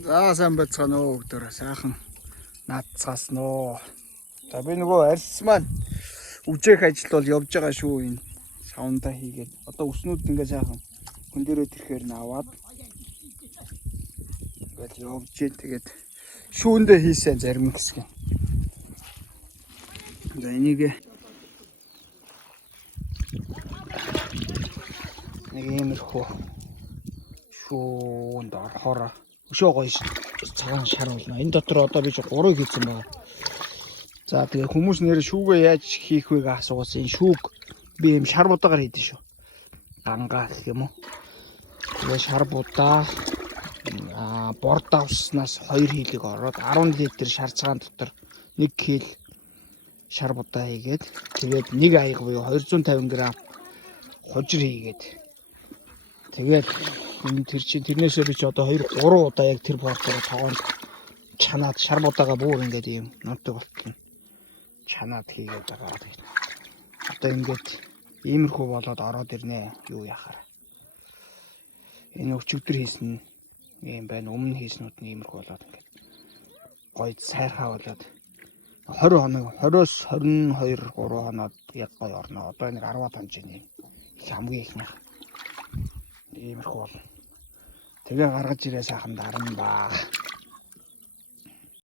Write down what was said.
За сайн байцгаана уу өгдөр сайхан наацгаасан уу. За би нөгөө арьс маань үжээх ажил бол явж байгаа шүү энэ савндаа хийгээд. Одоо өснүүд ингээ сайхан хүн дээрээ тэрхээр н аваад ингээл явж гин тэгээд шүүндээ хийсэн зарим хэсэг. За энийг нэг иймэрхүү шүүнд орохоор өшөө гоё цагаан шар болно. Энэ дотор одоо би 3-ыг хийсэн байна. За тэгээ хүмүүс нэр шүүгээ яаж хийх вэ гэж асуусан. Энэ шүүг би юм шар будаагаар хийдэж шүү. Гангаа гэх юм уу. Тэгээ шар будаа бордавснаас 2 хилийг ороод 10 литр шар цагаан дотор 1 кг шар будаа хийгээд тэгээд 1 аяга буюу 250 г хужир хийгээд тэгээд тэр чинь тэрнээсээ би ч одоо 2-3 удаа яг тэр бордоор тогоонд чанаад шар будаага бүр ингээд юм нутаг болтно. Чанаад хийгээд байгаа. Одоо ингээд иймэрхүү болоод ороод ирнэ. Юу яхаар. Энэ өчигдөр хийсэн юм байна. Өмнө хийснүүд нь иймэрхүү болоод ингээд гоё сайрхаа болоод 20 хоног 20-оос 22 3 хоноод яг гоё орно. Одоо нэг 10-аад хонжны хамгийн ихнийх. Иймэрхүү болно. Тэгээ гаргаж ирээ сайхан дарна ба.